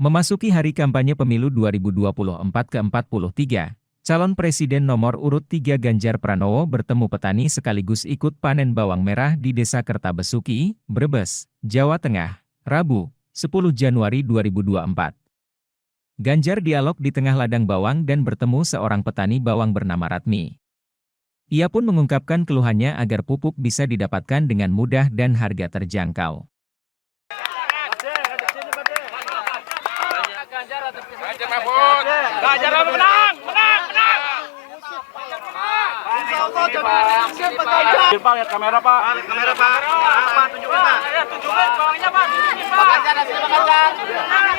Memasuki hari kampanye pemilu 2024 ke-43, calon presiden nomor urut 3 Ganjar Pranowo bertemu petani sekaligus ikut panen bawang merah di Desa Kertabesuki, Brebes, Jawa Tengah, Rabu, 10 Januari 2024. Ganjar dialog di tengah ladang bawang dan bertemu seorang petani bawang bernama Ratmi. Ia pun mengungkapkan keluhannya agar pupuk bisa didapatkan dengan mudah dan harga terjangkau. Ganjar menang. Pak, lihat kamera Pak. Kamera Pak. Apa tunjukin Pak? Tunjukin bawangnya Pak. Pak Ganjar, Pak Ganjar.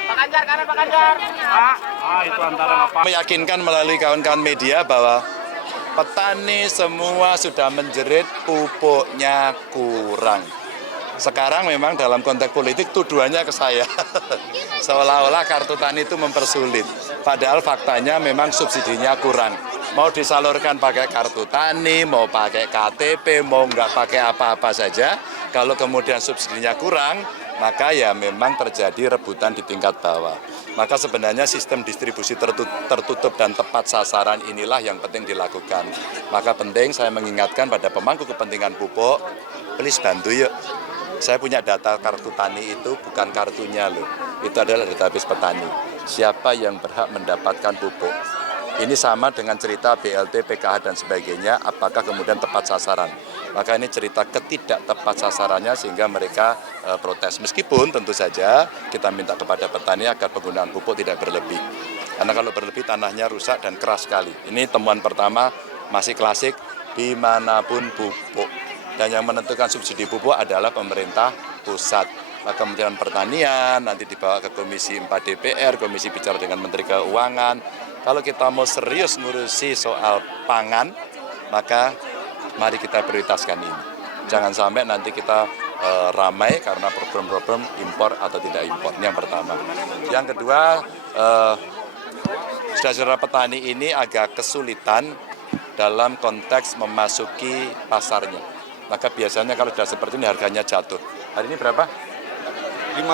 Pak Ganjar, kanan Pak Ganjar. Pak. Itu antara apa? Meyakinkan melalui kawan-kawan media bahwa petani semua sudah menjerit pupuknya kurang. Sekarang memang dalam konteks politik tuduhannya ke saya. Seolah-olah kartu tani itu mempersulit. Padahal faktanya memang subsidinya kurang. Mau disalurkan pakai kartu tani, mau pakai KTP, mau nggak pakai apa-apa saja. Kalau kemudian subsidinya kurang, maka ya memang terjadi rebutan di tingkat bawah. Maka sebenarnya sistem distribusi tertutup dan tepat sasaran inilah yang penting dilakukan. Maka penting saya mengingatkan pada pemangku kepentingan pupuk, please bantu yuk. Saya punya data kartu tani itu bukan kartunya loh, itu adalah database petani. Siapa yang berhak mendapatkan pupuk? Ini sama dengan cerita BLT, PKH dan sebagainya, apakah kemudian tepat sasaran? Maka ini cerita ketidak tepat sasarannya sehingga mereka protes. Meskipun tentu saja kita minta kepada petani agar penggunaan pupuk tidak berlebih. Karena kalau berlebih tanahnya rusak dan keras sekali. Ini temuan pertama masih klasik dimanapun pupuk. Dan yang menentukan subsidi pupuk adalah pemerintah pusat. Nah, Kementerian Pertanian nanti dibawa ke Komisi 4 DPR, Komisi bicara dengan Menteri Keuangan. Kalau kita mau serius ngurusi soal pangan, maka mari kita prioritaskan ini. Jangan sampai nanti kita ramai karena problem-problem impor atau tidak impor. Ini yang pertama. Yang kedua, saudara petani ini agak kesulitan dalam konteks memasuki pasarnya. Maka biasanya kalau sudah seperti ini harganya jatuh. Hari ini berapa? 15.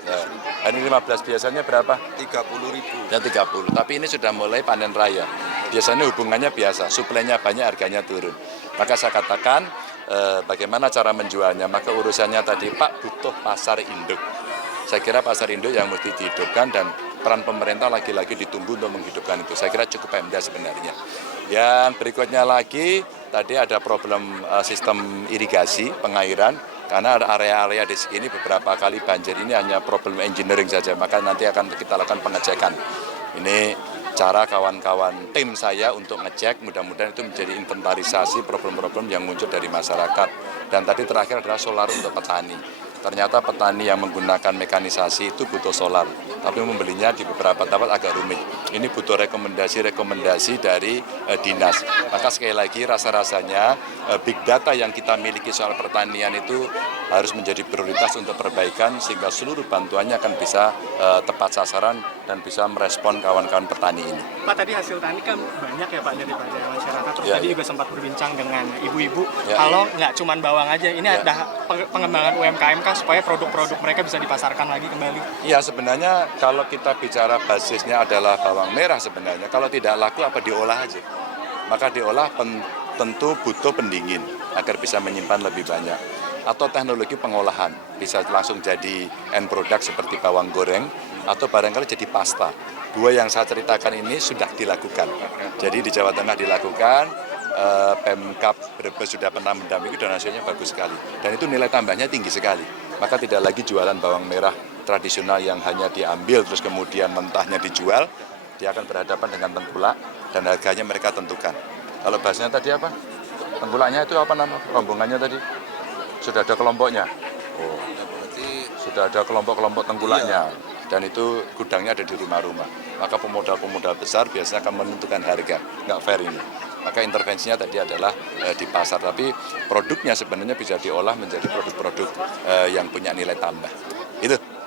Ya. Hari ini 15, biasanya berapa? 30.000. Ya 30, tapi ini sudah mulai panen raya. Biasanya hubungannya biasa, suplainya banyak, harganya turun. Maka saya katakan bagaimana cara menjualnya, maka urusannya tadi Pak butuh pasar induk. Saya kira pasar induk yang mesti dihidupkan dan peran pemerintah lagi-lagi ditunggu untuk menghidupkan itu. Saya kira cukup Pemda sebenarnya. Yang berikutnya lagi, tadi ada problem sistem irigasi, pengairan, karena ada area-area di sini beberapa kali banjir, ini hanya problem engineering saja, maka nanti akan kita lakukan pengecekan. Ini cara kawan-kawan tim saya untuk ngecek, mudah-mudahan itu menjadi inventarisasi problem-problem yang muncul dari masyarakat. Dan tadi terakhir adalah solar untuk petani. Ternyata petani yang menggunakan mekanisasi itu butuh solar, tapi membelinya di beberapa tempat agak rumit. Ini butuh rekomendasi dari dinas. Maka sekali lagi rasa-rasanya big data yang kita miliki soal pertanian itu harus menjadi prioritas untuk perbaikan sehingga seluruh bantuannya akan bisa tepat sasaran dan bisa merespon kawan-kawan petani ini. Pak, tadi hasil tani kan banyak ya Pak dari masyarakat. Terus ya, tadi ya. juga sempat berbincang dengan ibu-ibu. Ya, kalau nggak cuma bawang aja, ini ya. ada pengembangan UMKM kan supaya produk-produk mereka bisa dipasarkan lagi kembali. Ya sebenarnya kalau kita bicara basisnya adalah bawang merah sebenarnya. Kalau tidak laku apa diolah aja. Maka diolah tentu butuh pendingin agar bisa menyimpan lebih banyak. Atau teknologi pengolahan bisa langsung jadi end product seperti bawang goreng atau barangkali jadi pasta. Dua yang saya ceritakan ini sudah dilakukan. Jadi di Jawa Tengah dilakukan, Pemkab Brebes sudah pernah mendampingi dan hasilnya bagus sekali. Dan itu nilai tambahnya tinggi sekali. Maka tidak lagi jualan bawang merah tradisional yang hanya diambil terus kemudian mentahnya dijual. Dia akan berhadapan dengan tengkulak dan harganya mereka tentukan. Kalau bahasanya tadi apa? Tengkulaknya itu apa nama? Rombongannya tadi? Sudah ada kelompoknya? Oh, sudah ada kelompok-kelompok tengkulaknya. Dan itu gudangnya ada di rumah-rumah. Maka pemodal-pemodal besar biasanya akan menentukan harga. Nggak fair ini. Maka intervensinya tadi adalah di pasar. Tapi produknya sebenarnya bisa diolah menjadi produk-produk yang punya nilai tambah. Itu.